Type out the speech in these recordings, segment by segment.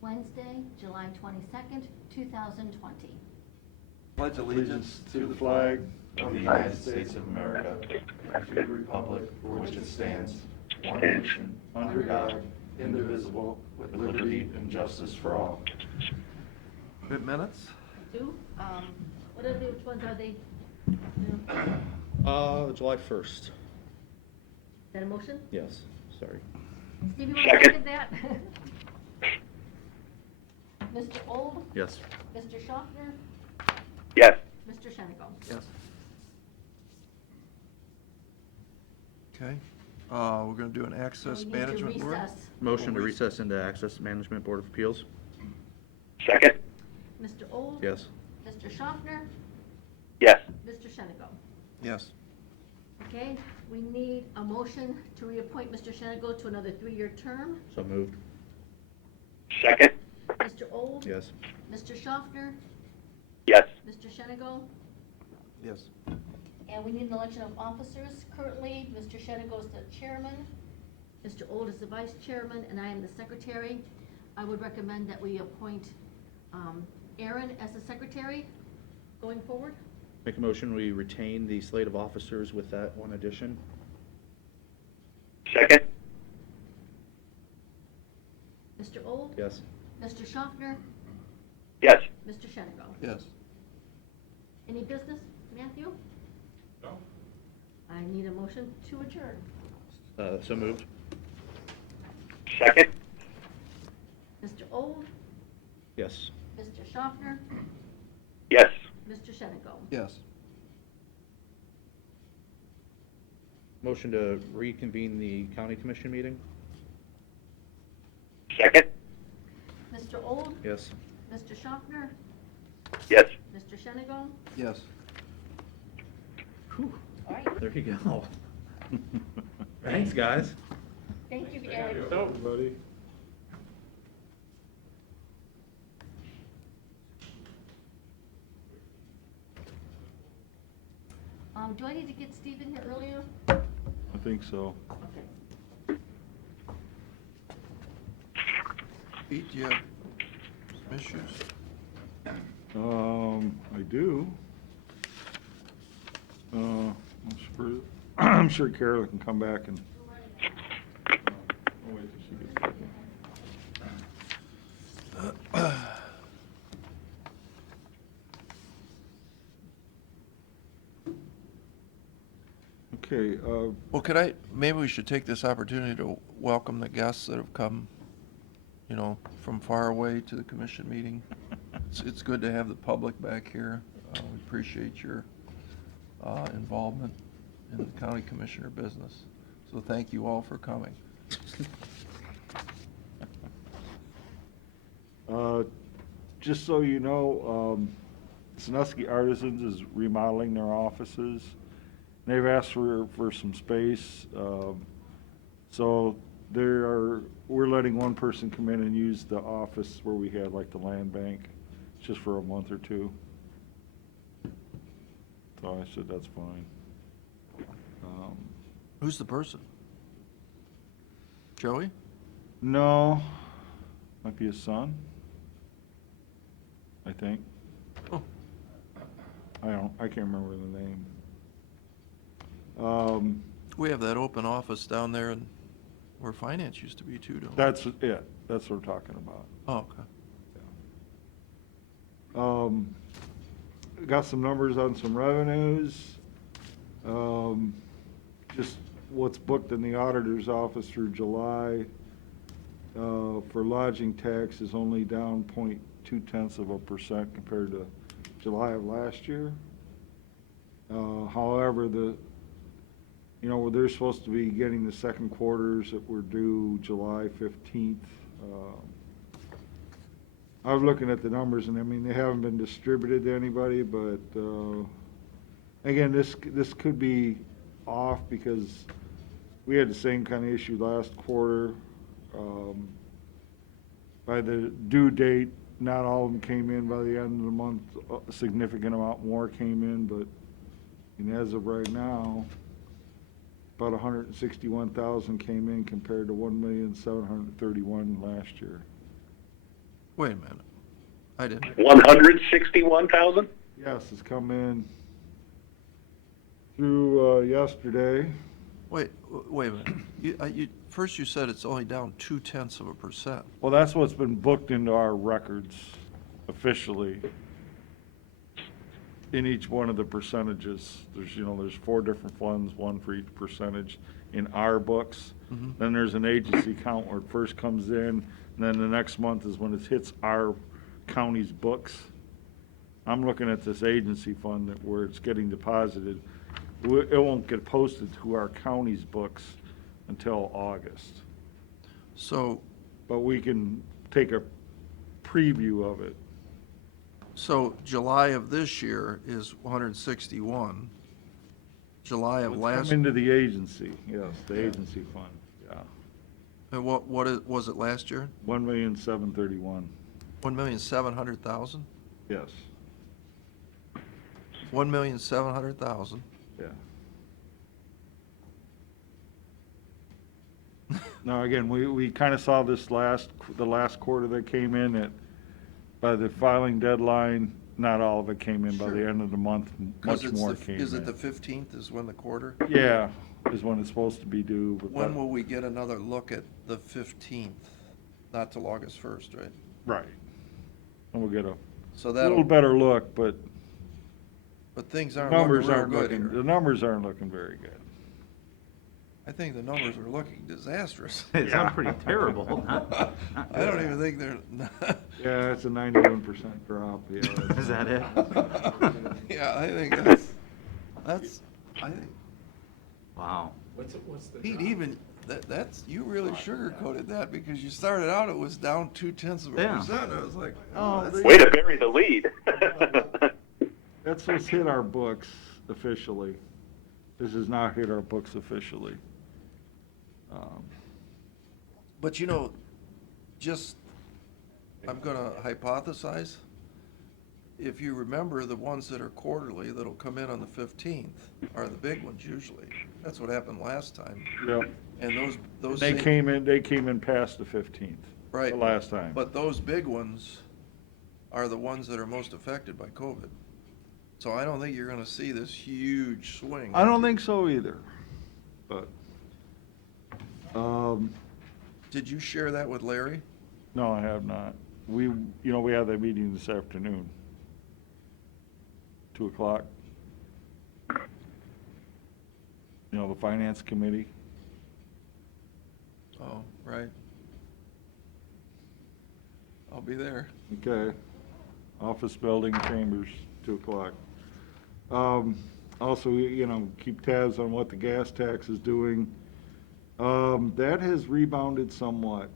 Wednesday, July 22nd, 2020. Pledge allegiance to the flag of the United States of America and to the republic for which it stands, one nation, under God, indivisible, with liberty and justice for all. Good minutes? Which ones are they? July 1st. Is that a motion? Yes, sorry. Steve, you want to second that? Mr. Old? Yes. Mr. Schaffner? Yes. Mr. Shenigo? Yes. Okay, we're gonna do an access We need to management board. recess. Motion to recess into Access Management Board of Appeals? Second. Mr. Old? Yes. Mr. Schaffner? Yes. Mr. Shenigo? Yes. Okay, we need a motion to reappoint Mr. Shenigo to another 3-year term. So moved? Second. Mr. Old? Yes. Mr. Schaffner? Yes. Mr. Shenigo? Yes. And we need an election of officers. Currently, Mr. Shenigo is the chairman, Mr. Old is the vice chairman, and I am the secretary. I would recommend that we appoint Aaron as the secretary going forward. Make a motion, we retain the slate of officers with that one addition? Second. Mr. Old? Yes. Mr. Schaffner? Yes. Mr. Shenigo? Yes. Any business, Matthew? No. I need a motion to adjourn. So moved? Second. Mr. Old? Yes. Mr. Schaffner? Yes. Mr. Shenigo? Yes. Motion to reconvene the county commission meeting? Second. Mr. Old? Yes. Mr. Schaffner? Yes. Mr. Shenigo? Yes. Whew. All right, There you go. Thanks, guys. thank you, Eric. Everybody. Do I need to get Steve in here earlier? I think so. Okay. Pete, do you have some issues? I do. I'm sure Carol can come back and. I'll wait till she gets back in. Okay, Well, maybe we should take this opportunity to welcome the guests that have come, from far away to the commission meeting. It's good to have the public back here. We appreciate your involvement in the county commissioner business. So thank you all for coming. just so you know, Sandusky Artisans is remodeling their offices. They've asked for some space, so we're letting one person come in and use the office where we had like the land bank, just for a month or two. So I said, that's fine. Who's the person? Joey? No, might be his son, I think. Oh. I can't remember the name. We have that open office down there and where finance used to be too, don't we? That's it, that's what we're talking about. Oh, okay. Got some numbers on some revenues. Just what's booked in the auditor's office through July. For lodging tax is only down 0.2% compared to July of last year. However, they're supposed to be getting the second quarters that were due July 15th. I was looking at the numbers, and I mean, they haven't been distributed to anybody, but again, this could be off because we had the same kind of issue last quarter. By the due date, not all of them came in. By the end of the month, a significant amount more came in, but as of right now, about 161,000 came in compared to 1,731,000 last year. Wait a minute. I didn't. 161,000? Yes, it's come in through yesterday. Wait a minute. First you said it's only down 0.2%. Well, that's what's been booked into our records officially in each one of the percentages. There's 4 different funds, one for each percentage in our books. Mhm. Then there's an agency count where it first comes in, and then the next month is when it hits our county's books. I'm looking at this agency fund where it's getting deposited. It won't get posted to our county's books until August. So, But we can take a preview of it. so July of this year is 161. July of last, Come into the agency, yes, the agency fund, yeah. and was it last year? 1,731,000, 1,700,000? yes, 1,700,000. yeah. Now, again, we kind of saw this the last quarter that came in at, by the filing deadline, not all of it came in. By the Sure. end of the month, 'Cause much it's more the- came in. Is it the 15th is when the quarter? Yeah, is when it's supposed to be due. But When will we get another look at the 15th? Not till August 1st, right? Right. And we'll get a So little that'll, better look, but but things aren't numbers looking real aren't good looking, the here. numbers aren't looking very good. I think the numbers are looking disastrous. It sounds pretty terrible. I don't even think they're, Yeah, it's a 91% drop, yeah. Is that it? yeah, I think I think, Wow. Pete, even, that's, you really sugarcoated that because you started out, it was down 0.2%. I was like, oh, that's. Way to bury the lead. That's what's hit our books officially. This has not hit our books officially. But just, I'm gonna hypothesize. If you remember, the ones that are quarterly that'll come in on the 15th are the big ones usually. That's what happened last time. Yep. And those. They same- came in past the 15th. Right. The last time. But those big ones are the ones that are most affected by COVID. So I don't think you're gonna see this huge swing. I don't think so either, but, Did you share that with Larry? no, I have not. We had that meeting this afternoon, 2:00. The finance committee. Oh, right. I'll be there. Okay. Office building chambers, 2:00. Also, keep tabs on what the gas tax is doing. That has rebounded somewhat.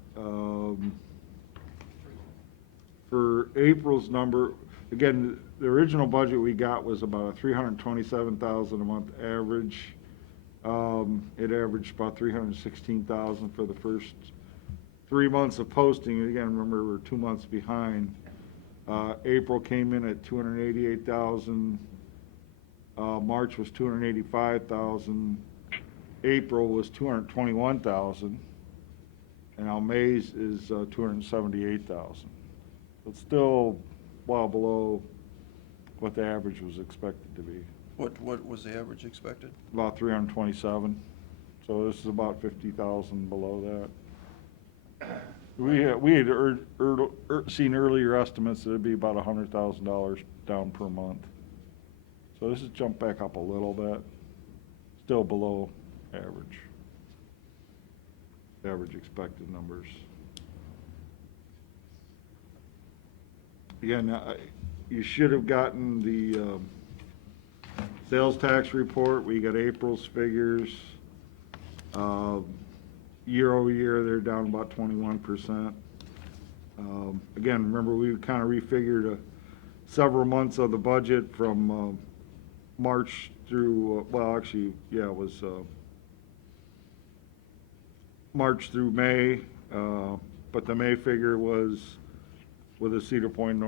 For April's number, again, the original budget we got was about a 327,000 a month average. It averaged about 316,000 for the first 3 months of posting. Again, remember, we're 2 months behind. April came in at 288,000. March was 285,000. April was 221,000. And now May's is 278,000. It's still well below what the average was expected to be. What was the average expected? About 327. So this is about 50,000 below that. We had seen earlier estimates that it'd be about $100,000 down per month. So this has jumped back up a little bit, still below average expected numbers. Again, you should have gotten the sales tax report. We got April's figures. Year over year, they're down about 21%. Again, remember, we kind of refigured several months of the budget from March through, it was March through May, but the May figure was with a Cedar Point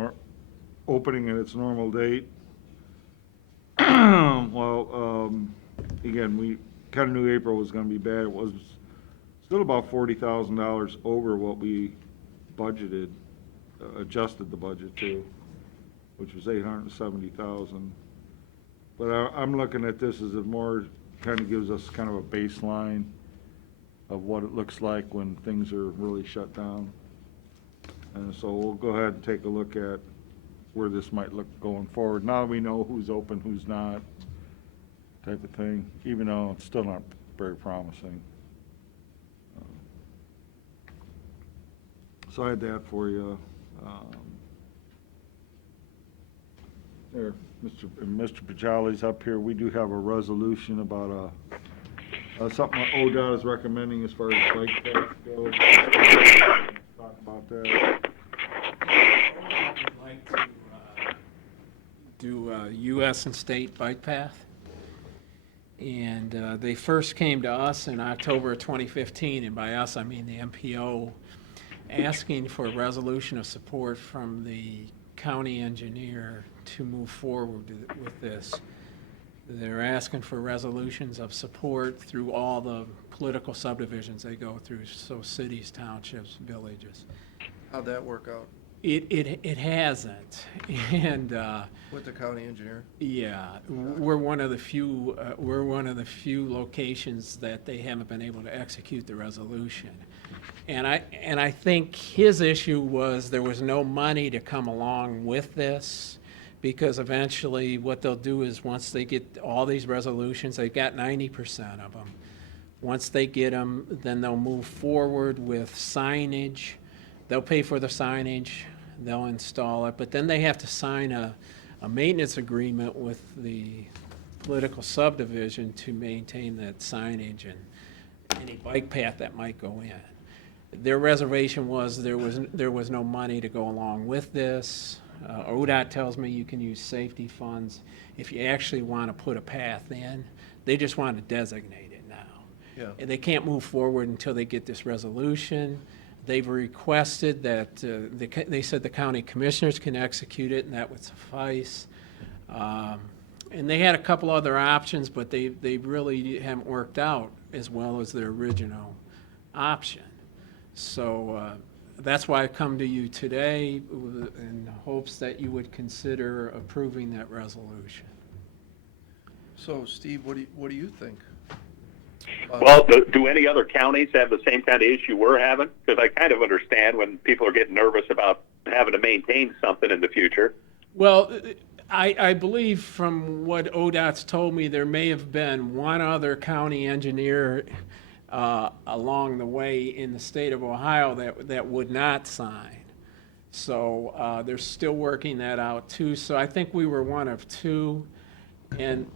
opening at its normal date. Again, we kind of knew April was going to be bad. It was still about $40,000 over what we budgeted adjusted the budget to, which was 870,000. But I'm looking at this as it more kind of gives us kind of a baseline of what it looks like when things are really shut down. And so we'll go ahead and take a look at where this might look going forward. Now we know who's open, who's not, type of thing, even though it's still not very promising. So I had that for you. There, Mr. Pajali's up here. We do have a resolution about something that ODOT is recommending as far as bike paths go. Talk about that. I would like to do a U.S. and state bike path. And they first came to us in October of 2015, and by us, I mean the MPO, asking for a resolution of support from the county engineer to move forward with this. They're asking for resolutions of support through all the political subdivisions they go through, so cities, townships, villages. How'd that work out It hasn't, and with the county engineer? yeah, we're one of the few locations that they haven't been able to execute the resolution. And I think his issue was there was no money to come along with this, because eventually what they'll do is once they get all these resolutions, they've got 90% of them. Once they get them, then they'll move forward with signage. They'll pay for the signage, they'll install it, but then they have to sign a maintenance agreement with the political subdivision to maintain that signage and any bike path that might go in. Their reservation was there was no money to go along with this. ODOT tells me you can use safety funds if you actually want to put a path in. They just want to designate it now. Yeah. And they can't move forward until they get this resolution. They've requested that, they said the county commissioners can execute it, and that would suffice. And they had a couple other options, but they really haven't worked out as well as their original option. So that's why I come to you today in hopes that you would consider approving that resolution. So, Steve, what do you think? Well, do any other counties have the same kind of issue we're having? Because I kind of understand when people are getting nervous about having to maintain something in the future. Well, I believe from what ODOT's told me, there may have been one other county engineer along the way in the state of Ohio that would not sign. So they're still working that out too. So I think we were one of two. And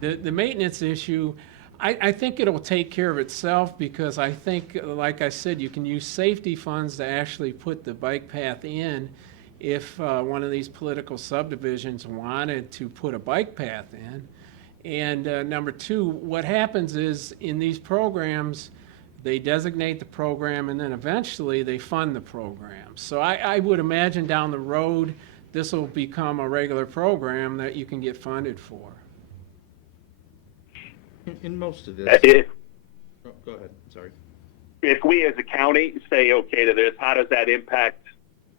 the maintenance issue, I think it'll take care of itself, because I think, like I said, you can use safety funds to actually put the bike path in if one of these political subdivisions wanted to put a bike path in. And number two, what happens is in these programs, they designate the program and then eventually they fund the program. So I would imagine down the road, this will become a regular program that you can get funded for. In most of this, oh, go ahead, sorry. If we as a county say okay to this, how does that impact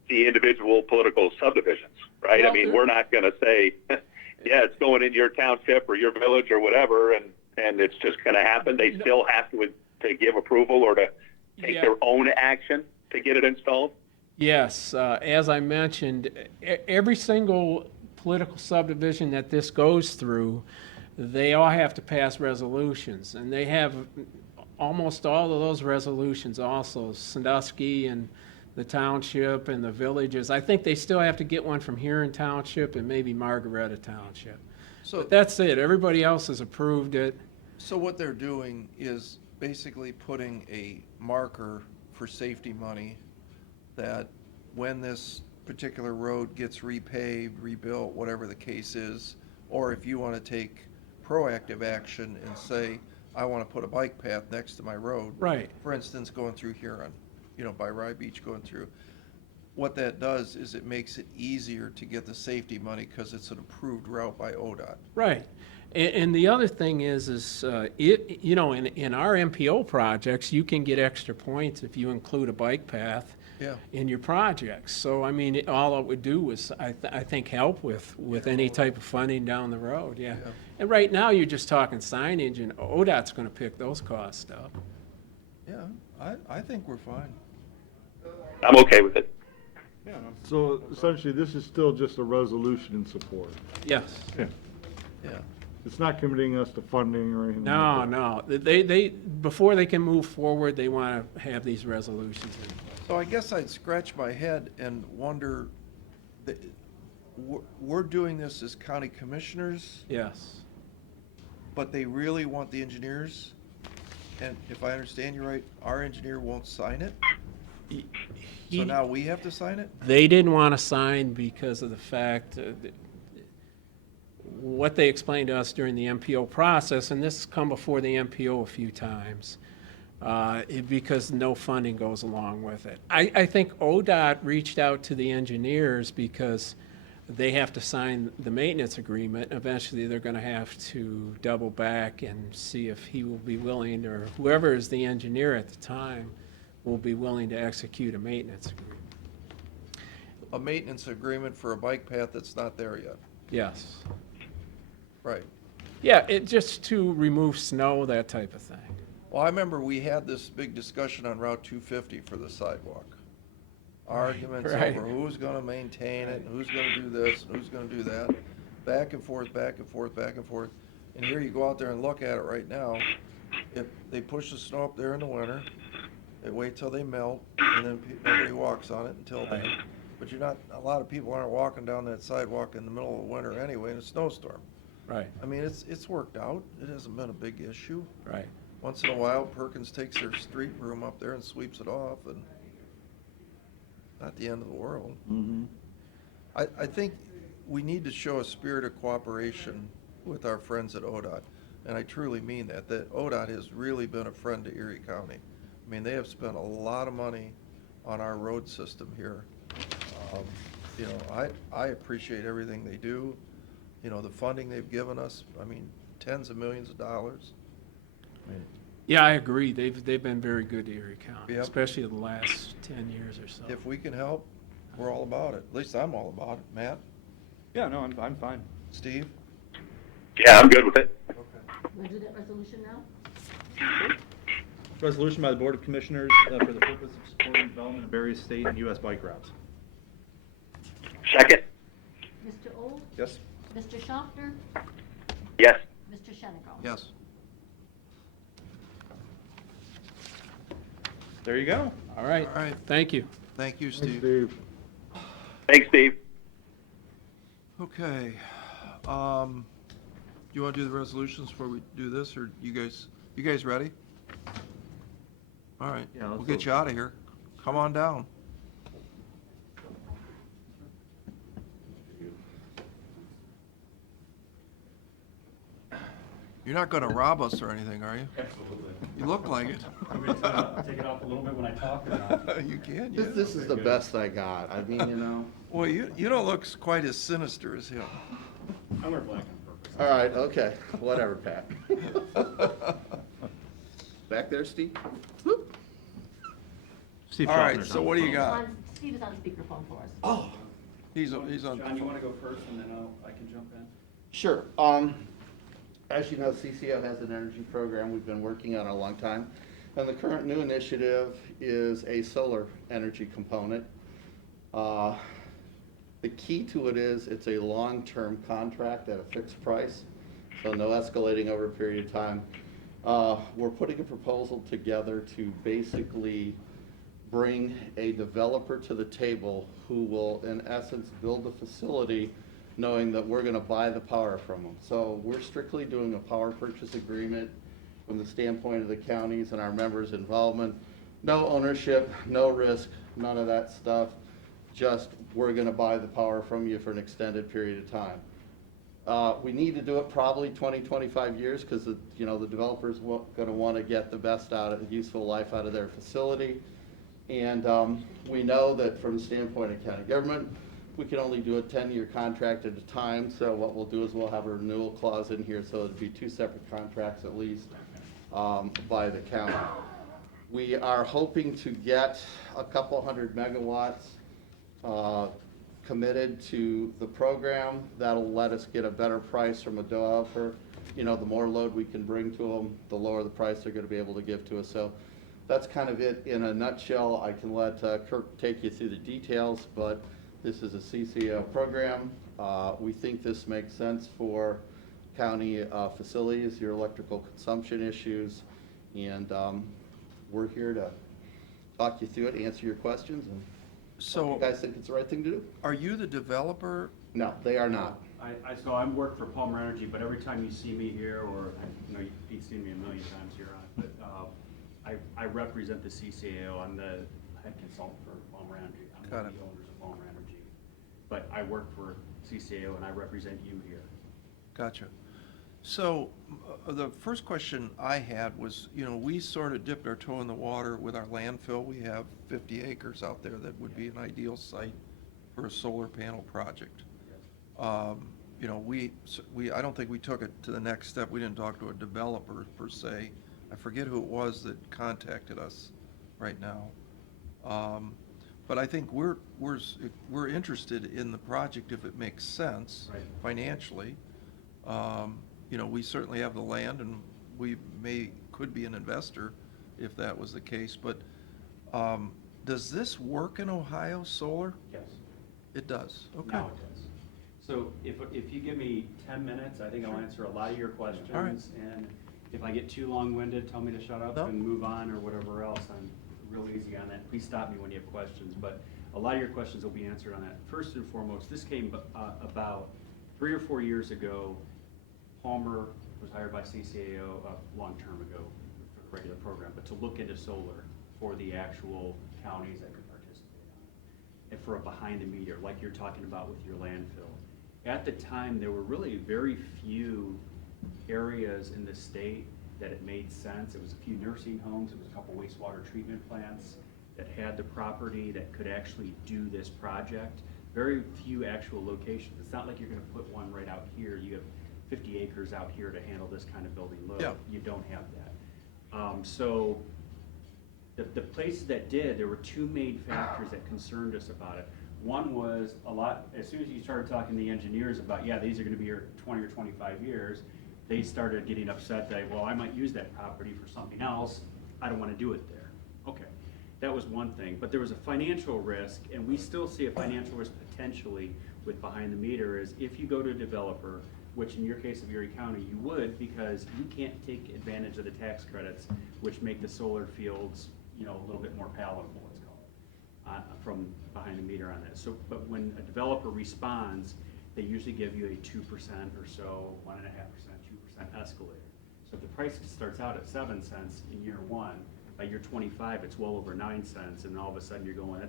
the individual political subdivisions, right? Well, I mean, we're not going to say, yeah, it's going in your township or your village or whatever, and it's just going to happen. They still have to give approval or to take their own action to get it installed? Yes, as I mentioned, every single political subdivision that this goes through, they all have to pass resolutions, and they have almost all of those resolutions also, Sandusky and the township and the villages. I think they still have to get one from Huron Township and maybe Margaretta Township. So But that's it. Everybody else has approved it. So what they're doing is basically putting a marker for safety money that when this particular road gets repaved, rebuilt, whatever the case is, or if you want to take proactive action and say, I want to put a bike path next to my road. Right. For instance, going through Huron, by Rye Beach going through. What that does is it makes it easier to get the safety money because it's an approved route by ODOT. Right. And the other thing is in our MPO projects, you can get extra points if you include a bike path Yeah. in your projects. So, I mean, all it would do was, I think, help with any type of funding down the road, yeah. Yeah. And right now, you're just talking signage, and ODOT's gonna pick those costs up. Yeah, I think we're fine. I'm okay with it. Yeah, no. So essentially, this is still just a resolution in support. Yes. Yeah. Yeah. It's not committing us to funding or anything No, like that. no, they, before they can move forward, they wanna have these resolutions in. So I guess I'd scratch my head and wonder, that we're doing this as county commissioners, Yes. but they really want the engineers? And if I understand you right, our engineer won't sign it? So He- now we have to sign it? They didn't want to sign because of the fact, what they explained to us during the MPO process, and this has come before the MPO a few times, because no funding goes along with it. I think ODOT reached out to the engineers because they have to sign the maintenance agreement. Eventually, they're going to have to double back and see if he will be willing, or whoever is the engineer at the time, will be willing to execute a maintenance agreement. A maintenance agreement for a bike path that's not there yet? Yes. Right. Yeah, it just to remove snow, that type of thing. Well, I remember we had this big discussion on Route 250 for the sidewalk. Arguments Right. over who's gonna maintain it, and who's gonna do this, and who's gonna do that. Back and forth, back and forth, back and forth. And here you go out there and look at it right now. If they push the snow up there in the winter, they wait till they melt, and then nobody walks on it until then. But a lot of people aren't walking down that sidewalk in the middle of the winter anyway in a snowstorm. Right, I mean, it's worked out. It hasn't been a big issue. right. Once in a while, Perkins takes their street broom up there and sweeps it off, and not the end of the world. Mm-hmm. I think we need to show a spirit of cooperation with our friends at ODOT, and I truly mean that ODOT has really been a friend to Erie County. I mean, they have spent a lot of money on our road system here. You know, I appreciate everything they do, you know, the funding they've given us, I mean, tens of millions of dollars. Yeah, I agree. They've been very good to Erie County, Yep. especially the last 10 years or so. If we can help, we're all about it. At least I'm all about it. Matt? Yeah, no, I'm fine. Steve? Yeah, I'm good with it. Okay. Want to do that resolution now? Resolution by the Board of Commissioners for the purpose of supporting development of various state and U.S. bike routes. Second? Mr. Old? Yes? Mr. Schaffner? Yes. Mr. Shenick? Yes. There you go. All right, All right. thank you. Thank you, Thanks, Steve. Dave. Thanks, Steve. Okay, do you wanna do the resolutions before we do this, or you guys ready? All right, Yeah, we'll let's get vote. you out of here. Come on down. You're not gonna rob us or anything, are you? Absolutely. You look like it. I'm going to take it off a little bit when I talk or not? You can, yeah. This is the best I got. I mean, you know. Well, you don't look quite as sinister as him. I wear black on purpose. All right, okay, whatever, Pat. Back there, Steve? Whoop. Steve All right, Schaffner's so on what the do you phone. got? Steve is on speakerphone for us. Oh, He's on. John, you want to go first and then I can jump in? sure. As you know, CCO has an energy program we've been working on a long time. And the current new initiative is a solar energy component. The key to it is it's a long-term contract at a fixed price, so no escalating over a period of time. We're putting a proposal together to basically bring a developer to the table who will, in essence, build a facility knowing that we're gonna buy the power from them. So we're strictly doing a power purchase agreement from the standpoint of the counties and our members' involvement. No ownership, no risk, none of that stuff. Just, we're gonna buy the power from you for an extended period of time. We need to do it probably 20, 25 years, because the developer's gonna wanna get the best out of, useful life out of their facility. And we know that from the standpoint of county government, we can only do a 10-year contract at a time, so what we'll do is we'll have a renewal clause in here, so it'd be two separate contracts at least by the county. We are hoping to get a couple hundred megawatts committed to the program. That'll let us get a better price from a developer. You know, the more load we can bring to them, the lower the price they're gonna be able to give to us. So that's kind of it in a nutshell. I can let Kirk take you through the details, but this is a CCO program. We think this makes sense for county facilities, your electrical consumption issues, and we're here to talk you through it, answer your questions, and So, you guys think it's the right thing to do? are you the developer? No, they are not. So I work for Palmer Energy, but every time you see me here, or, you know, you've seen me a million times here on, but I represent the CCAO. I'm the head consultant for Palmer Energy. I'm one of the owners of Palmer Energy. But I work for CCAO and I represent you here. Gotcha. So, the first question I had was, you know, we sort of dipped our toe in the water with our landfill. We have 50 acres out there that would be an ideal site for a solar panel project. You know, I don't think we took it to the next step. We didn't talk to a developer per se. I forget who it was that contacted us right now. But I think we're interested in the project if it makes sense Right. financially. You know, we certainly have the land, and we could be an investor if that was the case. But does this work in Ohio, solar? Yes. It does. Okay. Now it does. So if you give me 10 minutes, I think I'll answer a lot of your questions. All right. And if I get too long-winded, tell me to shut up No. and move on or whatever else. I'm real easy on that. Please stop me when you have questions. But a lot of your questions will be answered on that. First and foremost, this came about 3 or 4 years ago. Palmer was hired by CCAO a long term ago for the regular program, but to look into solar for the actual counties that could participate on it. And for a behind the meter, like you're talking about with your landfill. At the time, there were really very few areas in the state that it made sense. It was a few nursing homes, it was a couple wastewater treatment plants that had the property that could actually do this project. Very few actual locations. It's not like you're gonna put one right out here. You have 50 acres out here to handle this kind of building load. Yeah. You don't have that. So the places that did, there were two main factors that concerned us about it. One was as soon as you started talking to the engineers about, yeah, these are gonna be here 20 or 25 years, they started getting upset that, well, I might use that property for something else. I don't wanna do it there. Okay, that was one thing. But there was a financial risk, and we still see a financial risk potentially with behind the meter, is if you go to a developer, which in your case of Erie County, you would, because you can't take advantage of the tax credits, which make the solar fields, you know, a little bit more palatable, let's call it, from behind the meter on this. So, but when a developer responds, they usually give you a 2% or so, 1.5%, 2% escalator. So if the price starts out at 7 cents in year 1, by year 25, it's well over 9 cents, and all of a sudden you're going,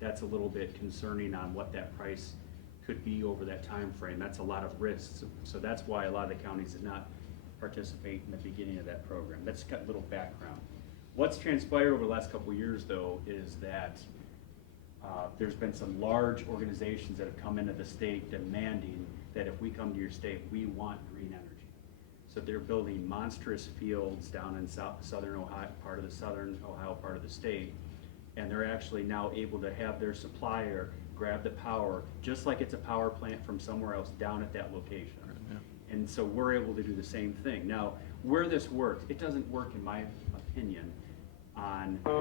that's a little bit concerning on what that price could be over that time frame. That's a lot of risks. So that's why a lot of the counties did not participate in the beginning of that program. That's got a little background. What's transpired over the last couple of years, though, is that there's been some large organizations that have come into the state demanding that if we come to your state, we want green energy. So they're building monstrous fields down in southern Ohio, part of the southern Ohio part of the state, and they're actually now able to have their supplier grab the power, just like it's a power plant from somewhere else down at that location. And so we're able to do the same thing. Now, where this works, it doesn't work, in my opinion, at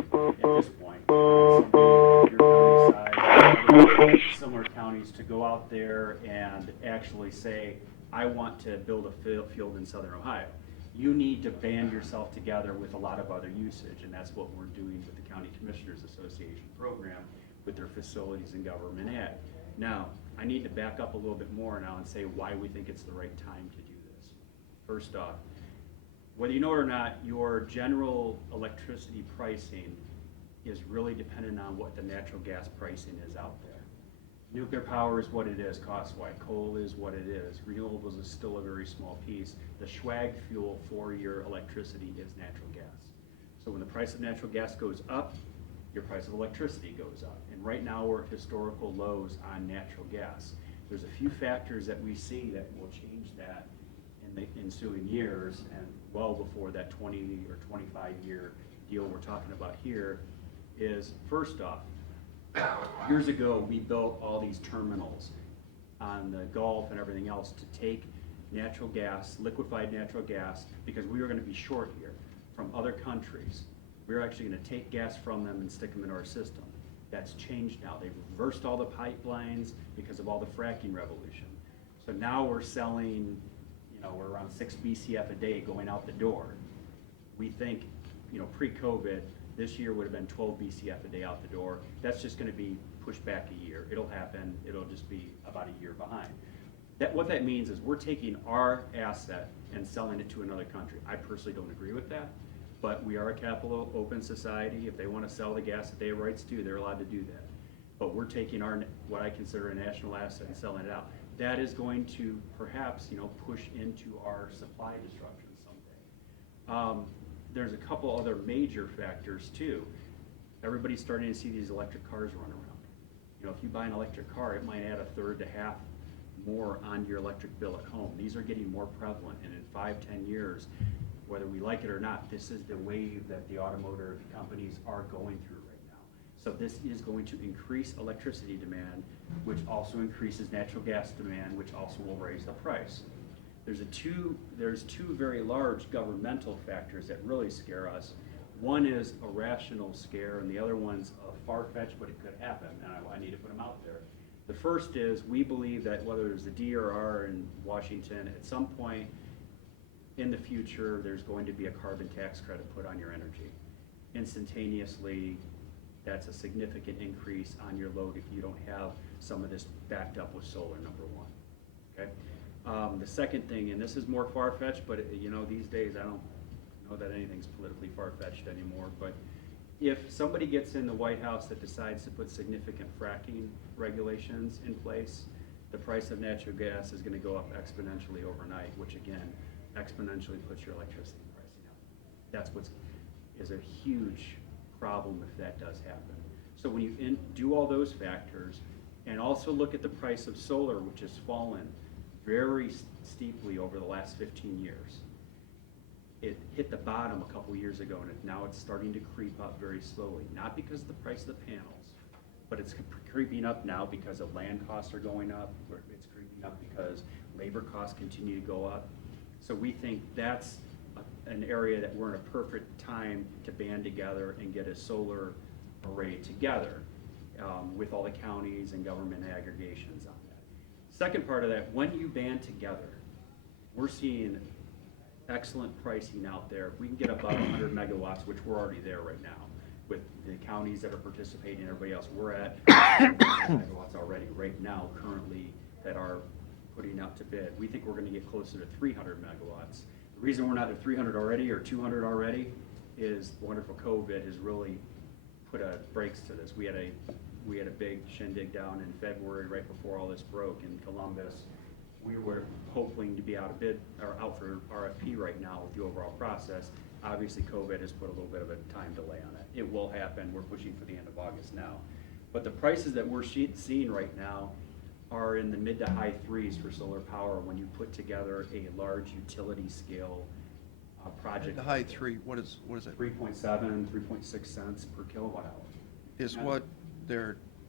this point, on somebody your county size, similar counties, to go out there and actually say, I want to build a field in southern Ohio. You need to band yourself together with a lot of other usage, and that's what we're doing with the County Commissioners Association program with their Facilities and Government Act. Now, I need to back up a little bit more now and say why we think it's the right time to do this. First off, whether you know it or not, your general electricity pricing is really dependent on what the natural gas pricing is out there. Nuclear power is what it is cost-wise. Coal is what it is. Renewables is still a very small piece. The swag fuel for your electricity is natural gas. So when the price of natural gas goes up, your price of electricity goes up. And right now we're at historical lows on natural gas. There's a few factors that we see that will change that in the ensuing years and well before that 20 or 25 year deal we're talking about here is, first off, years ago, we built all these terminals on the Gulf and everything else to take natural gas, liquefied natural gas, because we were gonna be short here from other countries. We were actually gonna take gas from them and stick them into our system. That's changed now. They've reversed all the pipelines because of all the fracking revolution. So now we're selling, we're around 6 BCF a day going out the door. We think, pre-COVID, this year would have been 12 BCF a day out the door. That's just gonna be pushed back a year. It'll happen, it'll just be about a year behind. What that means is we're taking our asset and selling it to another country. I personally don't agree with that, but we are a capital open society. If they wanna sell the gas that they have rights to, they're allowed to do that. But we're taking what I consider a national asset and selling it out. That is going to perhaps, push into our supply disruption someday. There's a couple other major factors too. Everybody's starting to see these electric cars run around. If you buy an electric car, it might add a third to half more on your electric bill at home. These are getting more prevalent, and in 5-10 years, whether we like it or not, this is the wave that the automotive companies are going through right now. So this is going to increase electricity demand, which also increases natural gas demand, which also will raise the price. There's two very large governmental factors that really scare us. One is a rational scare, and the other one's far-fetched, but it could happen, and I need to put them out there. The first is, we believe that whether there's the DRR in Washington, at some point in the future, there's going to be a carbon tax credit put on your energy. Instantaneously, that's a significant increase on your load if you don't have some of this backed up with solar, number one, okay? The second thing, and this is more far-fetched, but these days I don't know that anything's politically far-fetched anymore, but if somebody gets in the White House that decides to put significant fracking regulations in place, the price of natural gas is gonna go up exponentially overnight, which again, exponentially puts your electricity pricing up. That's is a huge problem if that does happen. So when you do all those factors, and also look at the price of solar, which has fallen very steeply over the last 15 years. It hit the bottom a couple years ago, and now it's starting to creep up very slowly. Not because of the price of the panels, but it's creeping up now because of land costs are going up, or it's creeping up because labor costs continue to go up. So we think that's an area that we're in a perfect time to band together and get a solar array together with all the counties and government aggregations on that. Second part of that, when you band together, we're seeing excellent pricing out there. If we can get about 100 megawatts, which we're already there right now, with the counties that are participating and everybody else, we're at megawatts already right now currently that are putting out to bid. We think we're gonna get closer to 300 megawatts. The reason we're not at 300 already or 200 already is wonderful COVID has really put a brakes to this. We had a big shindig down in February right before all this broke in Columbus. We were hoping to be out for RFP right now with the overall process. Obviously, COVID has put a little bit of a time delay on it. It will happen. We're pushing for the end of August now. But the prices that we're seeing right now are in the mid to high threes for solar power when you put together a large utility scale project. The high three, what is it? 3.7, 3.6 cents per kilowatt hour. Is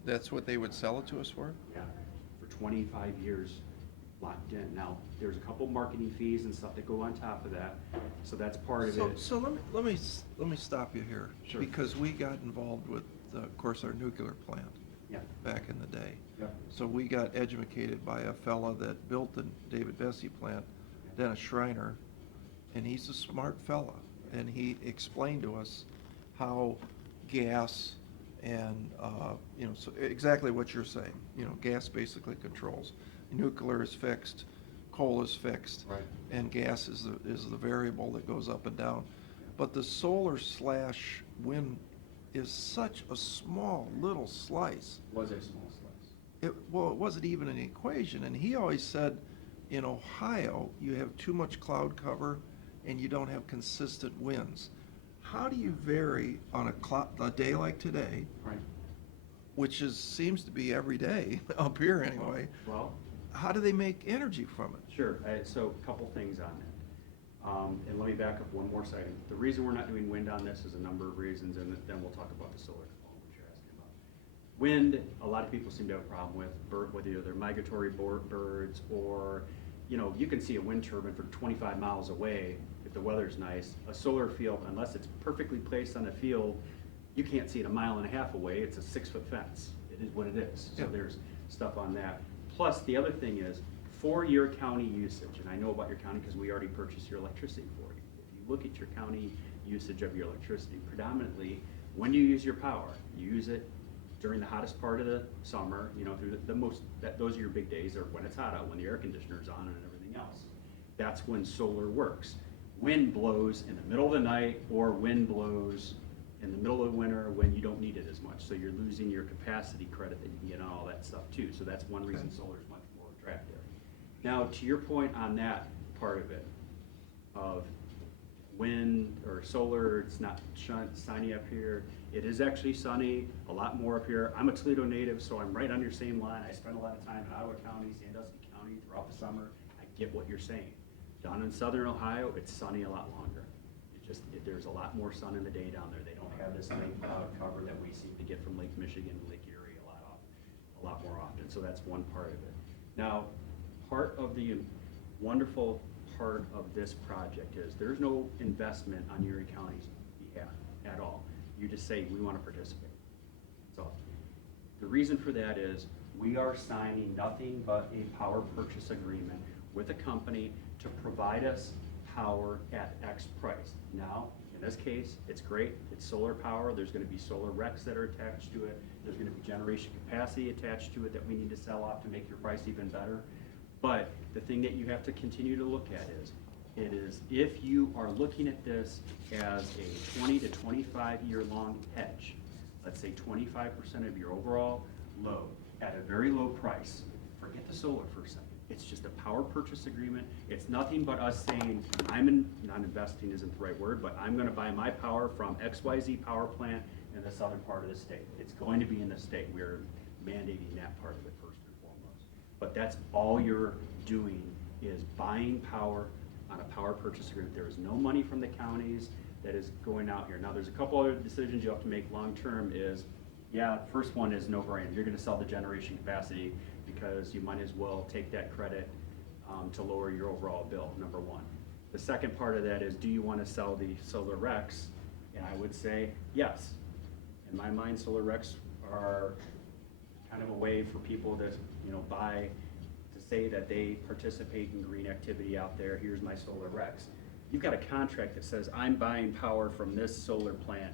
that's what they would sell it to us for? Yeah, for 25 years locked in. Now, there's a couple marketing fees and stuff that go on top of that, so that's part of it. So let me stop you here. Sure. Because we got involved with, of course, our nuclear plant. Yeah. Back in the day. Yeah. So we got educated by a fella that built the David Vesey plant, Dennis Schreiner, and he's a smart fella. And he explained to us how gas and, so exactly what you're saying. Gas basically controls. Nuclear is fixed, coal is fixed. Right. And gas is the variable that goes up and down. But the solar/wind is such a small little slice. Was a small slice. It wasn't even an equation, and he always said, in Ohio, you have too much cloud cover and you don't have consistent winds. How do you vary on a day like today, Right. which seems to be every day, up here anyway? Well, How do they make energy from it? sure. So a couple things on that. And let me back up one more second. The reason we're not doing wind on this is a number of reasons, and then we'll talk about the solar component, which you're asking about. Wind, a lot of people seem to have a problem with, whether they're migratory birds or, you know, you can see a wind turbine for 25 miles away if the weather's nice. A solar field, unless it's perfectly placed on a field, you can't see it a mile and a half away. It's a 6-foot fence. It is what it is. So Yeah. there's stuff on that. Plus, the other thing is, for your county usage, and I know about your county because we already purchased your electricity for you. If you look at your county usage of your electricity, predominantly, when you use your power, you use it during the hottest part of the summer, you know, through those are your big days, or when it's hot out, when the air conditioner's on and everything else. That's when solar works. Wind blows in the middle of the night, or wind blows in the middle of winter when you don't need it as much. So you're losing your capacity credit that you can get on all that stuff too. So that's one reason solar is much more attractive. Now, to your point on that part of it, of wind or solar, it's not sunny up here. It is actually sunny, a lot more up here. I'm a Toledo native, so I'm right on your same line. I spend a lot of time in Ottawa County, Sandusky County throughout the summer. I get what you're saying. Down in southern Ohio, it's sunny a lot longer. There's a lot more sun in the day down there. They don't have this lake cloud cover that we seem to get from Lake Michigan to Lake Erie a lot more often. So that's one part of it. Now, part of the wonderful part of this project is there's no investment on Erie County's behalf at all. You just say, we want to participate. So the reason for that is we are signing nothing but a power purchase agreement with a company to provide us power at X price. Now, in this case, it's great. It's solar power. There's going to be solar RECs that are attached to it. There's going to be generation capacity attached to it that we need to sell off to make your price even better. But the thing that you have to continue to look at is, if you are looking at this as a 20 to 25 year long hedge, let's say 25% of your overall load at a very low price, forget the solar for a second. It's just a power purchase agreement. It's nothing but us saying, not investing isn't the right word, but I'm gonna buy my power from XYZ power plant in the southern part of the state. It's going to be in the state. We're mandating that part of it first and foremost. But that's all you're doing is buying power on a power purchase agreement. There is no money from the counties that is going out here. Now, there's a couple other decisions you have to make long-term is, yeah, first one is no brainer. You're gonna sell the generation capacity because you might as well take that credit to lower your overall bill, number one. The second part of that is, do you want to sell the solar RECs? And I would say yes. In my mind, solar RECs are kind of a way for people to, you know, buy, to say that they participate in green activity out there. Here's my solar RECs. You've got a contract that says, I'm buying power from this solar plant.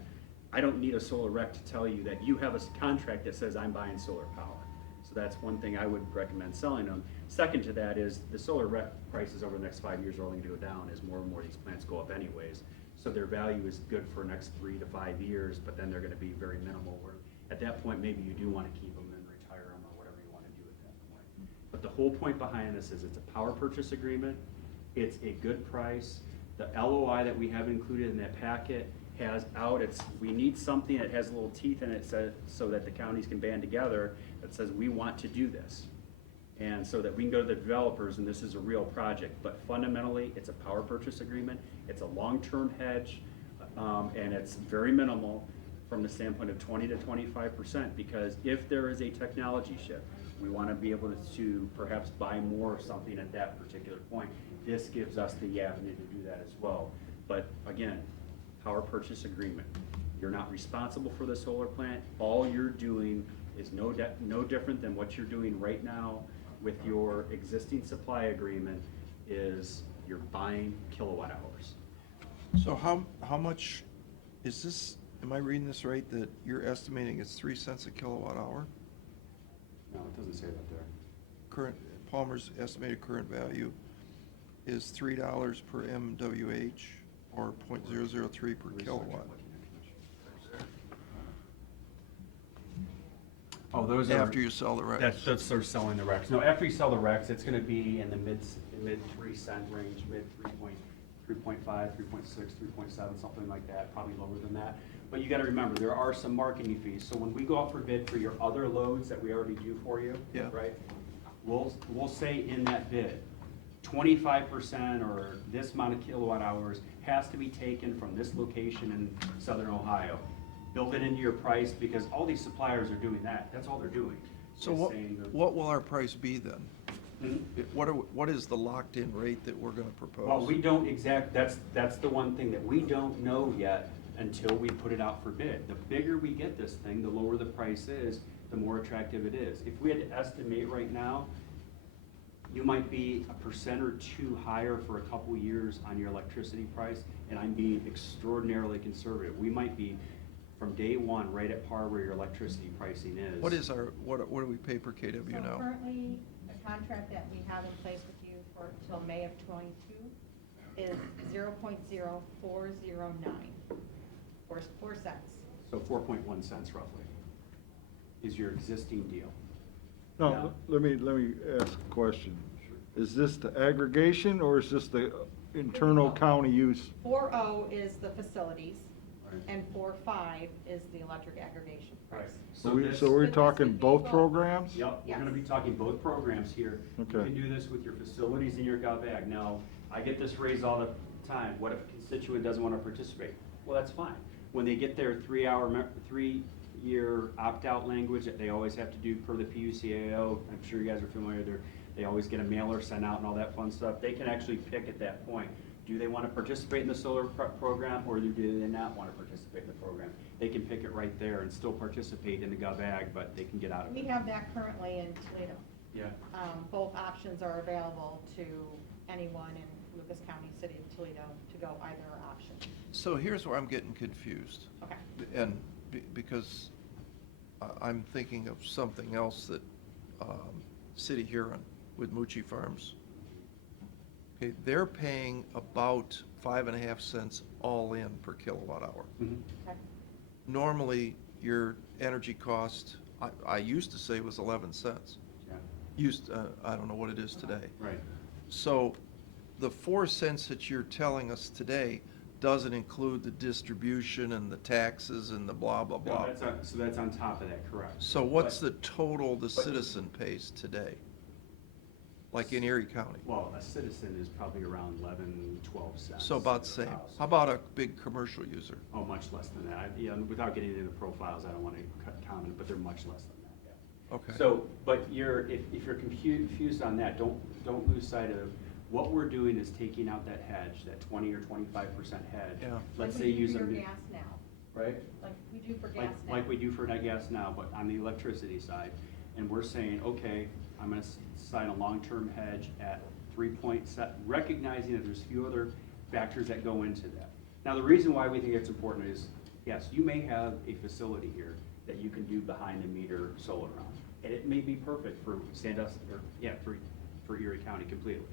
I don't need a solar REC to tell you that you have a contract that says I'm buying solar power. So that's one thing I would recommend selling them. Second to that is the solar REC prices over the next 5 years are only going to go down as more and more of these plants go up anyways. So their value is good for the next 3 to 5 years, but then they're going to be very minimal. Where at that point, maybe you do want to keep them and retire them or whatever you want to do at that point. But the whole point behind this is it's a power purchase agreement. It's a good price. The LOI that we have included in that packet has out, we need something that has little teeth in it so that the counties can band together that says we want to do this. And so that we can go to the developers and this is a real project. But fundamentally, it's a power purchase agreement. It's a long-term hedge, and it's very minimal from the standpoint of 20 to 25%, because if there is a technology shift, we want to be able to perhaps buy more of something at that particular point. This gives us the avenue to do that as well. But again, power purchase agreement. You're not responsible for the solar plant. All you're doing is no different than what you're doing right now with your existing supply agreement, is you're buying kilowatt hours. So how much is this, am I reading this right, that you're estimating it's 3 cents a kilowatt hour? No, it doesn't say that there. Current, Palmer's estimated current value is $3 per MWH, or 0.003 per kilowatt. Oh, those are After you sell the RECs. That's they're selling the RECs. No, after you sell the RECs, it's going to be in the mid 3 cent range, mid 3.5, 3.6, 3.7, something like that, probably lower than that. But you got to remember, there are some marketing fees. So when we go out for bid for your other loads that we already do for you, Yeah. right? We'll say in that bid, 25% or this amount of kilowatt hours has to be taken from this location in southern Ohio. Build it into your price, because all these suppliers are doing that. That's all they're doing. So is what, saying that- what will our price be then? Hmm? What is the locked-in rate that we're gonna propose? Well, we don't that's the one thing that we don't know yet until we put it out for bid. The bigger we get this thing, the lower the price is, the more attractive it is. If we had to estimate right now, you might be 1% or 2% higher for a couple years on your electricity price, and I'm being extraordinarily conservative. We might be, from day one, right at par where your electricity pricing is. What is our, what do we pay per KW So now? currently, the contract that we have in place with you for till May of '22 is 0.0409, 4 cents. So 4.1 cents roughly is your existing deal. No, let me ask a question. Is this the aggregation, or is this the internal county use? 4.0 is the facilities, Right. and 4.5 is the electric aggregation price. So this- we're But talking this would be both both. programs? Yep, we're gonna Yes. be talking both programs here. You Okay. can do this with your facilities and your GovAg. Now, I get this raised all the time. What if a constituent doesn't wanna participate? Well, that's fine. When they get their 3-year opt-out language that they always have to do per the PUCAO, I'm sure you guys are familiar, they always get a mailer sent out and all that fun stuff. They can actually pick at that point. Do they wanna participate in the solar program, or do they not wanna participate in the program? They can pick it right there and still participate in the GovAg, but they can get out of We it. have that currently in Toledo. Yeah. Both options are available to anyone in Lucas County, City of Toledo, to go either option. So here's where I'm getting confused. Okay. And because I'm thinking of something else that, City Huron with Mucci Farms. Okay, they're paying about 5.5 cents all in per kilowatt hour. Mhm. Okay. Normally, your energy cost, I used to say was 11 cents. Yeah, I don't know what it is today. right. So the 4 cents that you're telling us today doesn't include the distribution and the taxes and the blah, blah, No, blah. so that's on top of that, correct. So what's But- the total the citizen pays today? Like in Erie County? Well, a citizen is probably around 11, 12 cents. So about the same. House. How about a big commercial user? Oh, much less than that. Yeah, without getting into the profiles, I don't want to comment, but they're much less than that, yeah. Okay. So, but if you're confused on that, don't lose sight of, what we're doing is taking out that hedge, that 20 or 25% hedge. Yeah. Let's Like say we do use for a. your mi- gas now, Right? like we do for gas now. Like we do for that gas now, but on the electricity side. And we're saying, okay, I'm gonna sign a long-term hedge at 3.7, recognizing that there's a few other factors that go into that. Now, the reason why we think it's important is, yes, you may have a facility here that you can do behind-the-meter solar on. And it may be perfect for Sandusky, for Erie County completely.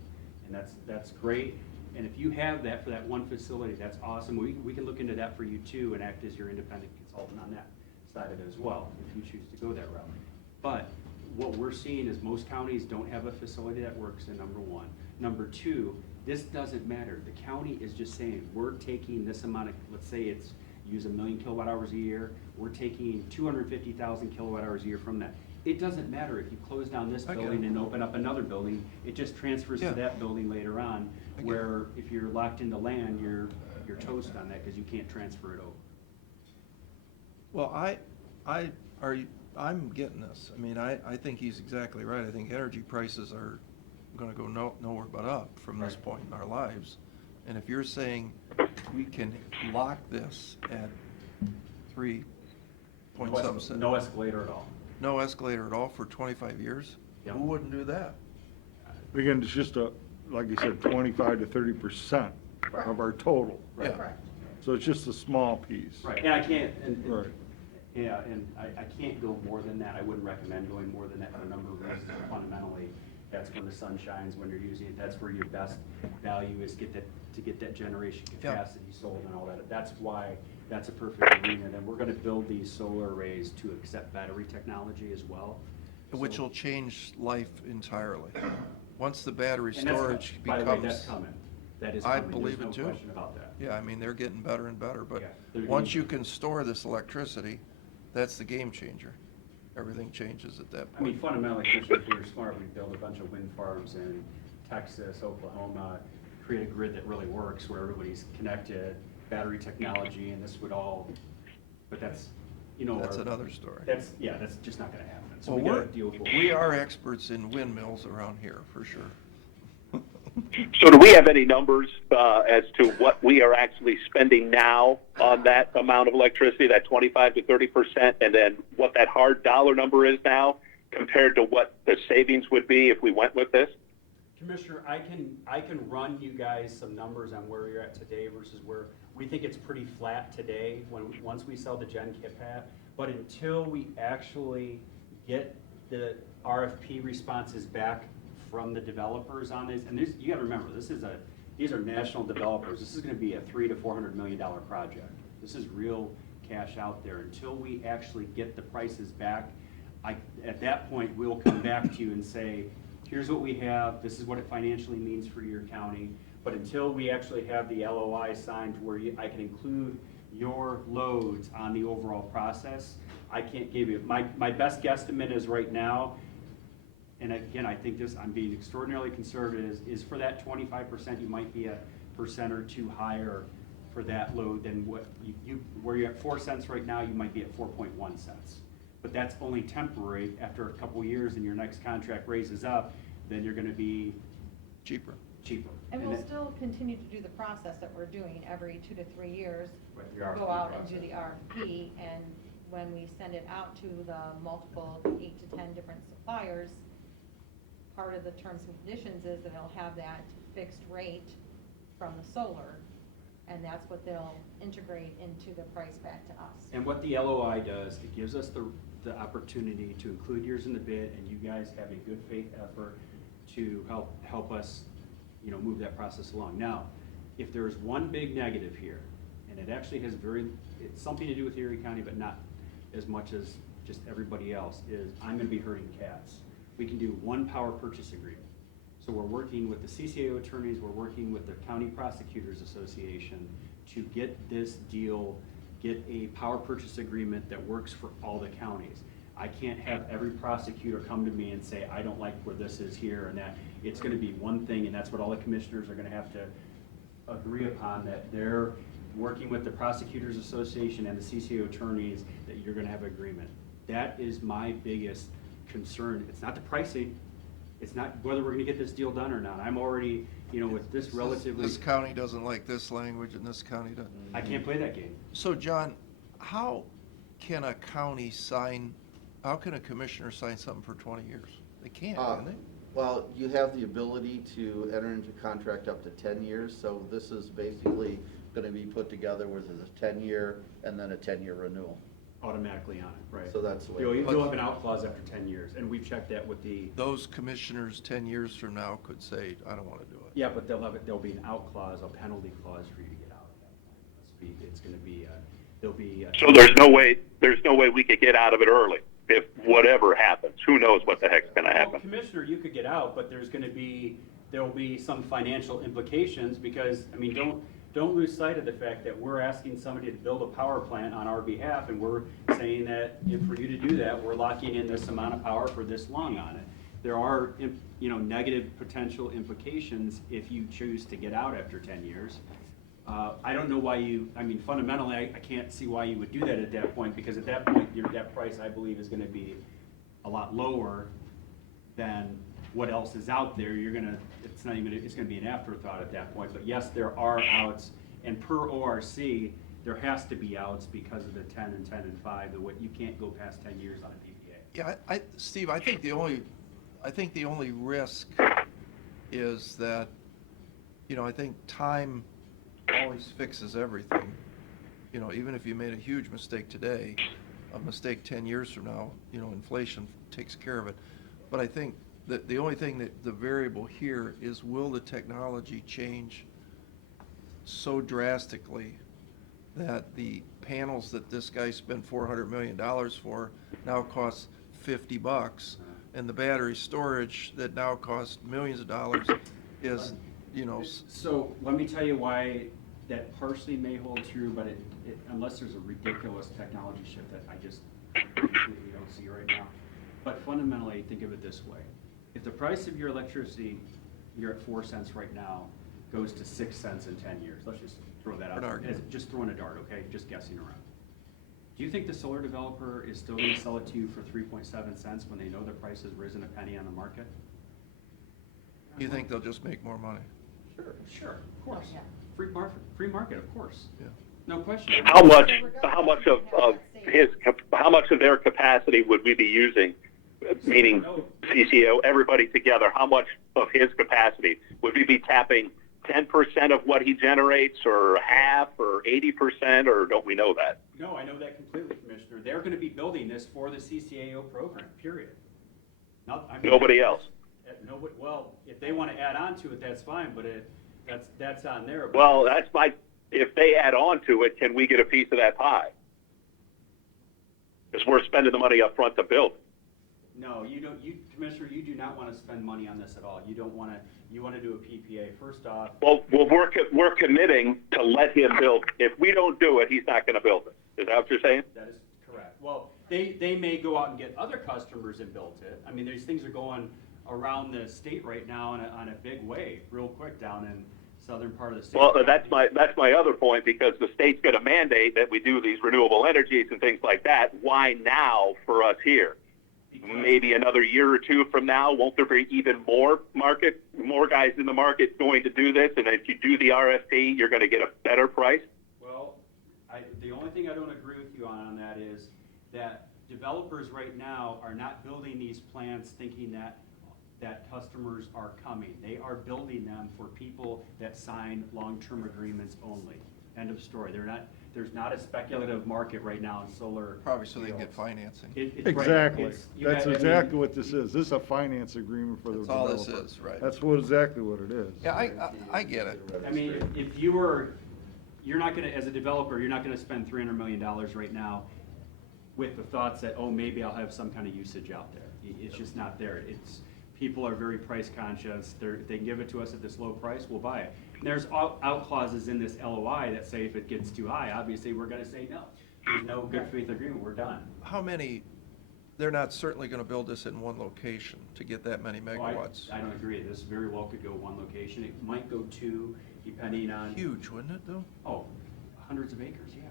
And that's great. And if you have that for that one facility, that's awesome. We can look into that for you too and act as your independent consultant on that side of it as well, if you choose to go that route. But what we're seeing is most counties don't have a facility that works, and number one. Number two, this doesn't matter. The county is just saying, we're taking this amount of, let's say it's use 1 million kilowatt hours a year, we're taking 250,000 kilowatt hours a year from that. It doesn't matter if you close down this I get building it. and open up another building, it just transfers Yeah. to that building later on, I get where if you're locked into land, you're toast on that because you can't transfer it over. Well, I'm getting this. I mean, I think he's exactly right. I think energy prices are gonna go nowhere but up from this Right. point in our lives. And if you're saying we can lock this at 3 point something cents. No escalator at all. No escalator at all for 25 years? Yep. Who wouldn't do that? Again, it's just like you said, 25 to 30% of our total. Yeah. Correct. So it's just a small piece. Right, and I can't, Right. yeah, and I can't go more than that. I wouldn't recommend going more than that for a number of reasons. Fundamentally, that's when the sun shines, when you're using it. That's where your best value is to get that generation Yeah. capacity sold and all that. That's why that's a perfect arena. And then we're gonna build these solar arrays to accept battery technology as well. Which So- will change life entirely. Once the battery and that's- storage by the way, that's becomes, coming. That is I coming. believe There's it no too. question about that. yeah, I mean, they're getting better and better, but Yeah, they're once getting- you can store this electricity, that's the game changer. Everything changes at that I mean, point. fundamentally, Commissioner, if you're smart, we build a bunch of wind farms in Texas, Oklahoma, create a grid that really works, where everybody's connected, battery technology, and this would all, but that's, you know. That's another story. That's just not gonna happen. So Well, we gotta deal with. we are experts in windmills around here, for sure. So do we have any numbers as to what we are actually spending now on that amount of electricity, that 25 to 30%, and then what that hard dollar number is now compared to what the savings would be if we went with this? Commissioner, I can run you guys some numbers on where you're at today versus where, we think it's pretty flat today once we sell the Gen Cat, but until we actually get the RFP responses back from the developers on this, and this, you gotta remember, these are national developers. This is gonna be a $300 to $400 million project. This is real cash out there. Until we actually get the prices back, at that point, we'll come back to you and say, here's what we have, this is what it financially means for your county. But until we actually have the LOI signed to where I can include your loads on the overall process, I can't give you, my best guesstimate is right now, and again, I think this, I'm being extraordinarily conservative, is for that 25%, you might be a percent or two higher for that load than what where you're at 4 cents right now, you might be at 4.1 cents. But that's only temporary. After a couple years and your next contract raises up, then you're gonna be Cheaper. And we'll still continue to do the process that we're doing every 2 to 3 years. Right, the We'll go RFP out and process. do the RFP, and when we send it out to the multiple 8 to 10 different suppliers, part of the terms and conditions is that it'll have that fixed rate from the solar, and that's what they'll integrate into the price back to us. And what the LOI does, it gives us the opportunity to include yours in the bid, and you guys have a good faith effort to help us, you know, move that process along. Now, if there's one big negative here, and it actually has it's something to do with Erie County, but not as much as just everybody else, is I'm gonna be hurting cats. We can do one power purchase agreement. So we're working with the CCAO attorneys, we're working with the County Prosecutors Association to get this deal, get a power purchase agreement that works for all the counties. I can't have every prosecutor come to me and say, I don't like where this is here and that. It's gonna be one thing, and that's what all the commissioners are gonna have to agree upon, that they're working with the Prosecutors Association and the CCAO attorneys, that you're gonna have agreement. That is my biggest concern. It's not the pricing, it's not whether we're gonna get this deal done or not. I'm already, you know, with this relatively. This county doesn't like this language and this county doesn't. I can't play that game. So John, how can a commissioner sign something for 20 years? They can't, can they? Well, you have the ability to enter into contract up to 10 years, so this is basically gonna be put together with a 10-year and then a 10-year renewal. Automatically on it, right. So that's the way. You'll have an out clause after 10 years, and we've checked that with the. Those commissioners 10 years from now could say, I don't want to do it. Yeah, but there'll be an out clause, a penalty clause for you to get out at that point. It's gonna be, there'll be. So there's no way we could get out of it early if whatever happens. Who knows what the heck's going to Well, happen? Commissioner, you could get out, but there'll be some financial implications, because, I mean, don't lose sight of the fact that we're asking somebody to build a power plant on our behalf, and we're saying that for you to do that, we're locking in this amount of power for this long on it. There are, you know, negative potential implications if you choose to get out after 10 years. I don't know why fundamentally, I can't see why you would do that at that point, because at that point, that price, I believe, is gonna be a lot lower than what else is out there. It's gonna be an afterthought at that point. But yes, there are outs, and per ORC, there has to be outs because of the 10 and 10 and 5, you can't go past 10 years on a PPA. Yeah, Steve, I think the only risk is that, you know, I think time always fixes everything. You know, even if you made a huge mistake today, a mistake 10 years from now, you know, inflation takes care of it. But I think that the only thing that the variable here is, will the technology change so drastically that the panels that this guy spent $400 million for now cost $50, and the battery storage that now costs millions of dollars is, you know. So let me tell you why that partially may hold true, but unless there's a ridiculous technology shift that I just completely don't see right now. But fundamentally, think of it this way. If the price of your electricity, you're at 4 cents right now, goes to 6 cents in 10 years. Let's just throw that out. An argument. Just throwing a dart, okay? Just guessing around. Do you think the solar developer is still gonna sell it to you for 3.7 cents when they know the price has risen a penny on the market? You think they'll just make more money? Sure, of course. Yeah. Free market, of course. Yeah. No question. How much of their capacity would we be using? Meaning CCO, everybody together, how much of his capacity? Would we be tapping 10% of what he generates, or half, or 80%, or don't we know that? No, I know that completely, Commissioner. They're gonna be building this for the CCAO program, period. Nobody else? Nobody, well, if they wanna add on to it, that's fine, but that's on there. Well, if they add on to it, can we get a piece of that pie? Because we're spending the money up front to build. No, you don't, Commissioner, you do not wanna spend money on this at all. You don't wanna, you wanna do a PPA. First off. Well, we're committing to let him build. If we don't do it, he's not gonna build it. Is that what you're saying? That is correct. Well, they may go out and get other customers and build it. I mean, these things are going around the state right now on a big wave, real quick down in southern part of the state. Well, that's my other point, because the state's gonna mandate that we do these renewable energies and things like that. Why now for us here? Maybe another year or two from now, won't there be even more guys in the market going to do this? And if you do the RFP, you're going to get a better price? Well, the only thing I don't agree with you on that is that developers right now are not building these plants thinking that customers are coming. They are building them for people that sign long-term agreements only. End of story. There's not a speculative market right now in solar. Probably so they can get financing. It's right. Exactly. That's I mean, exactly what this is. This is a finance agreement for the That's all developer. this is, right. That's exactly what it is. Yeah, I get it. I mean, if you're not gonna, as a developer, you're not gonna spend $300 million right now with the thoughts that, oh, maybe I'll have some kind of usage out there. It's just not there. People are very price conscious. They can give it to us at this low price, we'll buy it. And there's out clauses in this LOI that say if it gets too high, obviously, we're gonna say no. There's no good faith agreement, we're done. How many, they're not certainly gonna build this in one location to get that many Well, megawatts. I don't agree. This very well could go one location. It might go two, depending on. Huge, wouldn't it, though? Oh, hundreds of acres, yeah,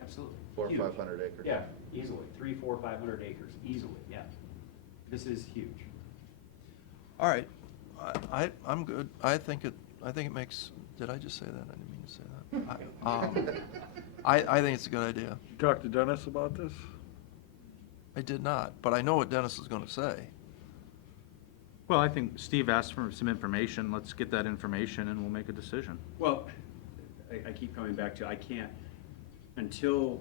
absolutely. 400 or Huge. 500 acres. Yeah, easily, 300, 400, 500 acres, easily, yeah. This is huge. All right, I'm good. I think it makes, did I just say that? I didn't mean to say that. I think it's a good idea. You talked to Dennis about this? I did not, but I know what Dennis is gonna say. Well, I think Steve asked for some information. Let's get that information and we'll make a decision. Well, I keep coming back to, I can't, until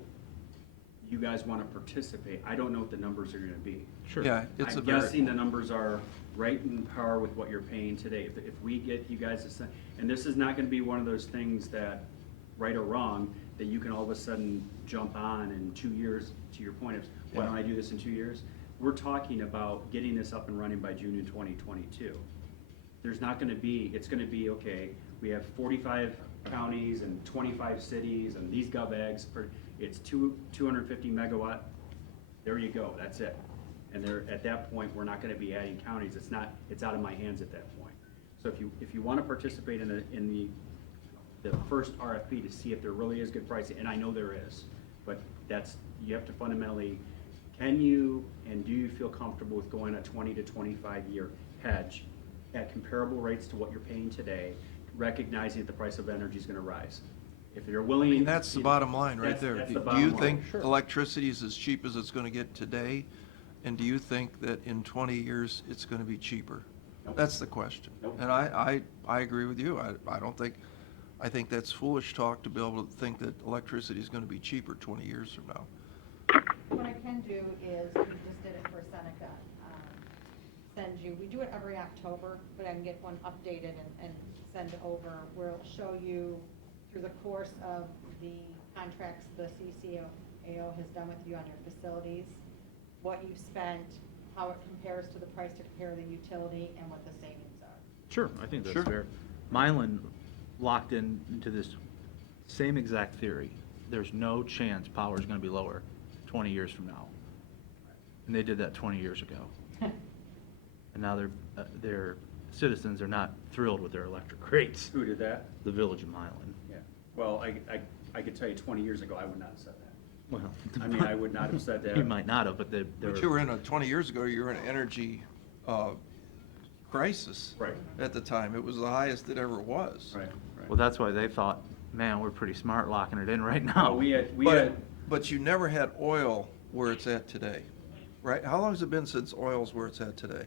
you guys want to participate, I don't know what the numbers are going to be. Sure. Yeah, it's a I'm very. guessing the numbers are right in par with what you're paying today. If we get you guys to send, and this is not going to be one of those things that, right or wrong, that you can all of a sudden jump on in 2 years, to your point of, why don't I do this in 2 years? We're talking about getting this up and running by June of 2022. There's not going to be, it's going to be, okay, we have 45 counties and 25 cities and these gov-egs, it's 250 megawatt, there you go, that's it. And at that point, we're not going to be adding counties. It's out of my hands at that point. So if you want to participate in the first RFP to see if there really is good pricing, and I know there is, but you have to fundamentally, can you and do you feel comfortable with going a 20 to 25 year hedge at comparable rates to what you're paying today, recognizing that the price of energy is going to rise? If you're willing. I mean, that's the bottom line right there. That's the Do bottom you line. think Sure. electricity is as cheap as it's gonna get today? And do you think that in 20 years, it's gonna be cheaper? Nope. That's the question. Nope. And I agree with you. I think that's foolish talk to be able to think that electricity is gonna be cheaper 20 years from now. What I can do is, we just did it for Seneca, we do it every October, but I can get one updated and send over, where it'll show you through the course of the contracts the CCAO has done with you on your facilities, what you've spent, how it compares to the price to compare the utility, and what the savings are. Sure, I think that's Sure. fair. Mylan locked into this same exact theory. There's no chance power is going to be lower 20 years from now. And they did that 20 years ago. And now they're citizens are not thrilled with their electric rates. Who did that? The Village of Mylan. Yeah. Well, I could tell you 20 years ago, I would not have said that. Well, I mean, I would not have said that. You might not have, but But you were 20 years ago, you were in an energy crisis. Right. At the time. It was the highest it ever was. Right. Well, that's why they thought, man, we're pretty smart locking it in right now. We had, But you never had oil where it's at today, right? How long has it been since oil's where it's at today?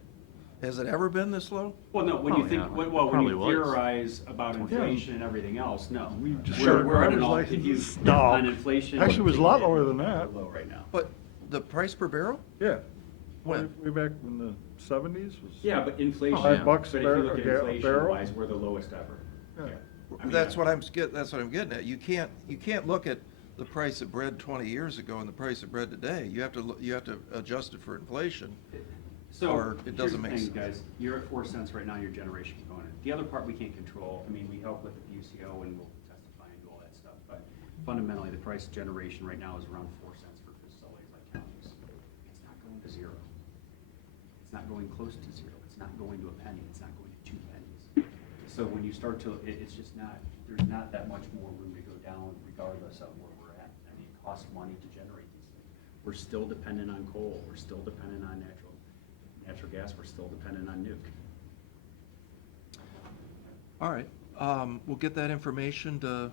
Has it ever been this low? well, no, when Oh, you think, yeah, well, when probably you was. theorize about inflation and everything else, no. We just We're- shut we're at an driver's all- license if you- and stop. On inflation. Actually, it was a lot lower than that. Low right now. But the price per barrel? Yeah. When? Way back in the 70s was. Yeah, but inflation, Oh, but yeah. $5 if a you look at barrel. inflation-wise, we're the lowest ever. Yeah. I mean, That's what I'm getting at. You can't look at the price of bread 20 years ago and the price of bread today. You have to adjust it for inflation. So, or it here's doesn't the make thing, sense. guys, you're at 4 cents right now, your generation component. The other part we can't control, I mean, we help with the PUCO and we'll testify and do all that stuff, but fundamentally, the price of generation right now is around 4 cents for facilities like counties. It's not going to zero. It's not going close to zero. It's not going to a penny. It's not going to 2 pennies. So when you start to, it's just not, there's not that much more room to go down regardless of where we're at. I mean, it costs money to generate these things. We're still dependent on coal. We're still dependent on natural gas. We're still dependent on nuke. All right, we'll get that information to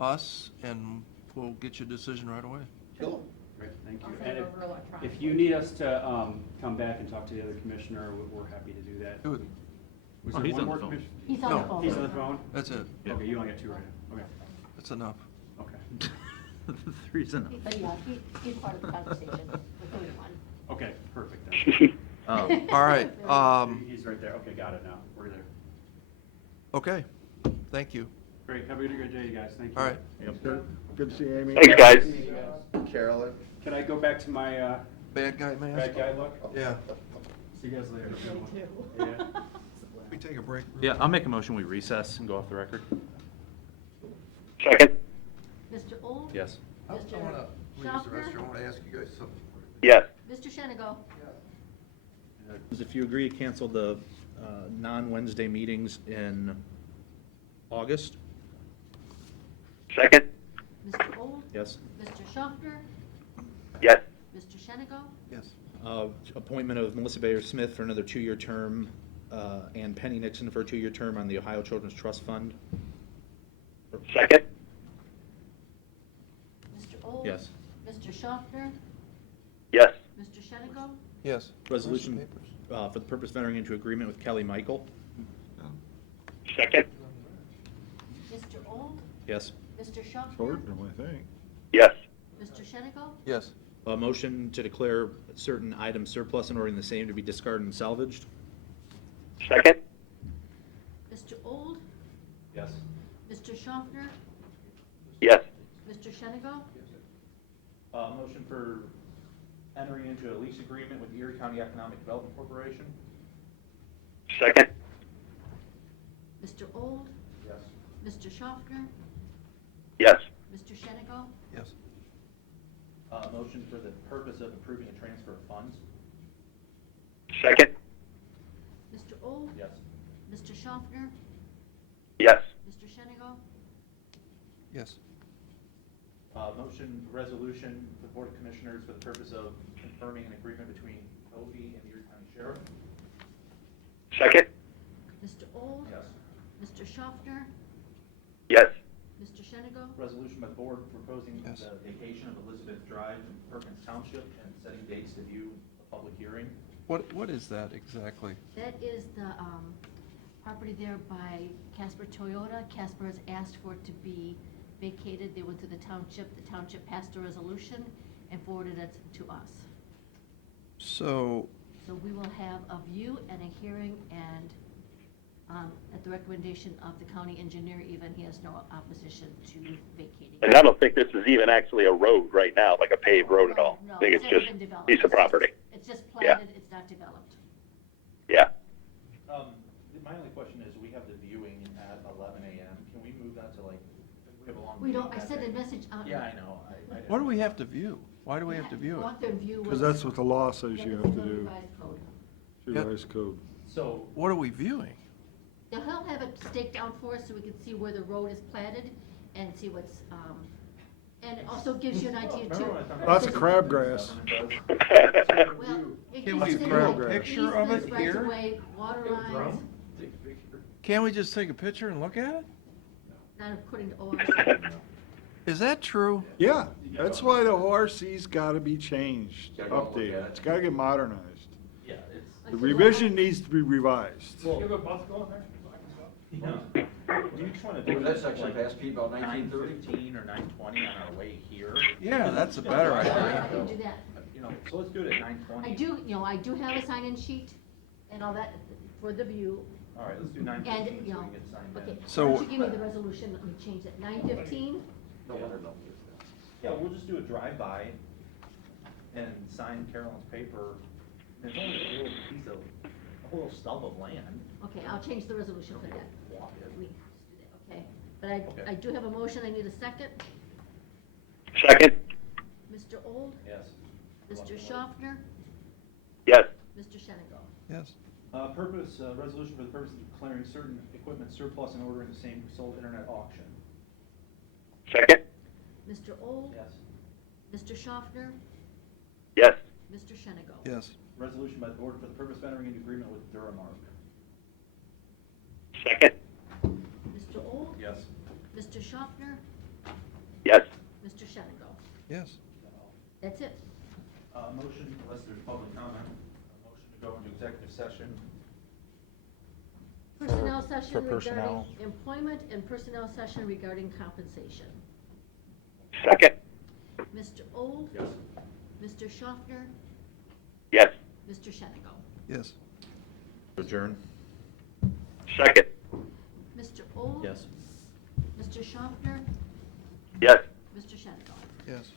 us and we'll get you a decision right away. Cool. Great, thank you. I'll send And it if- over electronically. if you need us to come back and talk to the other commissioner, we're happy to do that. Do it. Was Oh, there he's one on the more phone. commissioner? He's on No. the phone. He's on the phone? That's it. Okay, you only got 2 right now. Okay, That's enough. okay. Three's enough. But yeah, he's part of the conversation, including one. Okay, perfect then. All right, He's right there. Okay, got it now. We're there. okay, thank you. Great, have a good day, you guys. Thank you. All right. Good to see you, Amy. Thanks, guys. Carolyn? Can I go back to my Bad guy mask? bad guy look? Yeah. See you guys later. Yeah. We take a break. Yeah, I'll make a motion, we recess and go off the record. Second? Mr. Old? Yes. I want to leave the rest, I want to ask you guys something. Yes. Mr. Shenigo? If you agree to cancel the non-Wednesday meetings in August? Second? Mr. Old? Yes. Mr. Schaffner? Yes. Mr. Shenigo? Yes. Appointment of Melissa Bayer Smith for another 2-year term, and Penny Nixon for a 2-year term on the Ohio Children's Trust Fund. Second? Mr. Old? Yes. Mr. Schaffner? Yes. Mr. Shenigo? Yes. Resolution Where's the papers? for the purpose of entering into agreement with Kelly Michael. Second? Mr. Old? Yes. Mr. Schaffner? Short, I think. Yes. Mr. Shenigo? Yes. A motion to declare certain items surplus and ordering the same to be discarded and salvaged. Second? Mr. Old? Yes. Mr. Schaffner? Yes. Mr. Shenigo? Motion for entering into a lease agreement with the Erie County Economic Development Corporation. Second? Mr. Old? Yes. Mr. Schaffner? Yes. Mr. Shenigo? Yes. Motion for the purpose of approving a transfer of funds. Second? Mr. Old? Yes. Mr. Schaffner? Yes. Mr. Shenigo? Yes. Motion, resolution for the Board of Commissioners for the purpose of confirming an agreement between Kobe and the Erie County Sheriff. Second? Mr. Old? Yes. Mr. Schaffner? Yes. Mr. Shenigo? Resolution by the board proposing Yes. the vacation of Elizabeth Drive in Perkins Township and setting dates to view a public hearing. What is that exactly? That is the property there by Casper Toyota. Casper has asked for it to be vacated. They went to the township passed a resolution and forwarded it to us. So, So we will have a view and a hearing, and at the recommendation of the county engineer, even, he has no opposition to vacating. And I don't think this is even actually a road right now, like a paved road at all. No, I think it's hasn't just been developed. a piece of property. It's just Yeah. platted, it's not developed. Yeah. My only question is, we have the viewing at 11 a.m. Can we move that to like, we have a long We meeting don't, I that sent day? a message out. Yeah, I know. I what do we have to view? Why do we have to view Go it? out there and view Because what's- that's what the law says you have to Yeah, do. revised code. Revised code. So, what are we viewing? Now, he'll have it staked out for us so we can see where the road is platted and see what's, and it also gives you an idea too. Lots of crabgrass. Well, it Can gives we you get a like picture of it easements, here? rights-of-way, water lines, Can't we just take a picture and look at it? not according to ORC. Is that true? Yeah, that's why the ORC's gotta be changed, Gotta go look at updated. it. It's gotta get modernized. yeah, it's, The revision needs to be revised. well, You have a bus going there? yeah. Do you just wanna do That it section like past Pete about 1930? 9:15 or 9:20 on our way here? Yeah, that's a better I idea. can do that. You know, so let's do it at 9:20. I do have a sign-in sheet and all that for the view. All right, let's do And, 9:15 you so know, we can get signed okay, in. So- why don't you give me the resolution, let me change it, 9:15? Yeah, we'll just do a drive-by and sign Carolyn's paper. There's only a little piece of, a little stub of land. Okay, I'll change the resolution for that. Walk it. We just do that, okay? But Okay. I do have a motion, I need a second. Second? Mr. Old, Yes. Mr. Schaffner, Yes. Mr. Shenago. Yes. Resolution for the purpose of declaring certain equipment surplus and ordering the same for sold internet auction. Second? Mr. Old, Yes. Mr. Schaffner, Yes. Mr. Shenago. Yes. Resolution by the board for the purpose of entering into agreement with Duramark. Second? Mr. Old, Yes. Mr. Schaffner, Yes. Mr. Shenago. Yes. That's it. Motion, unless there's public comment, a motion to go into executive session. Personnel session for regarding personnel. employment and personnel session regarding compensation. Second? Mr. Old, Yes. Mr. Schaffner, Yes. Mr. Shenago. Yes. Adjourn. Second? Mr. Old? Yes. Mr. Schaffner, Yes. Mr. Shenago. Yes.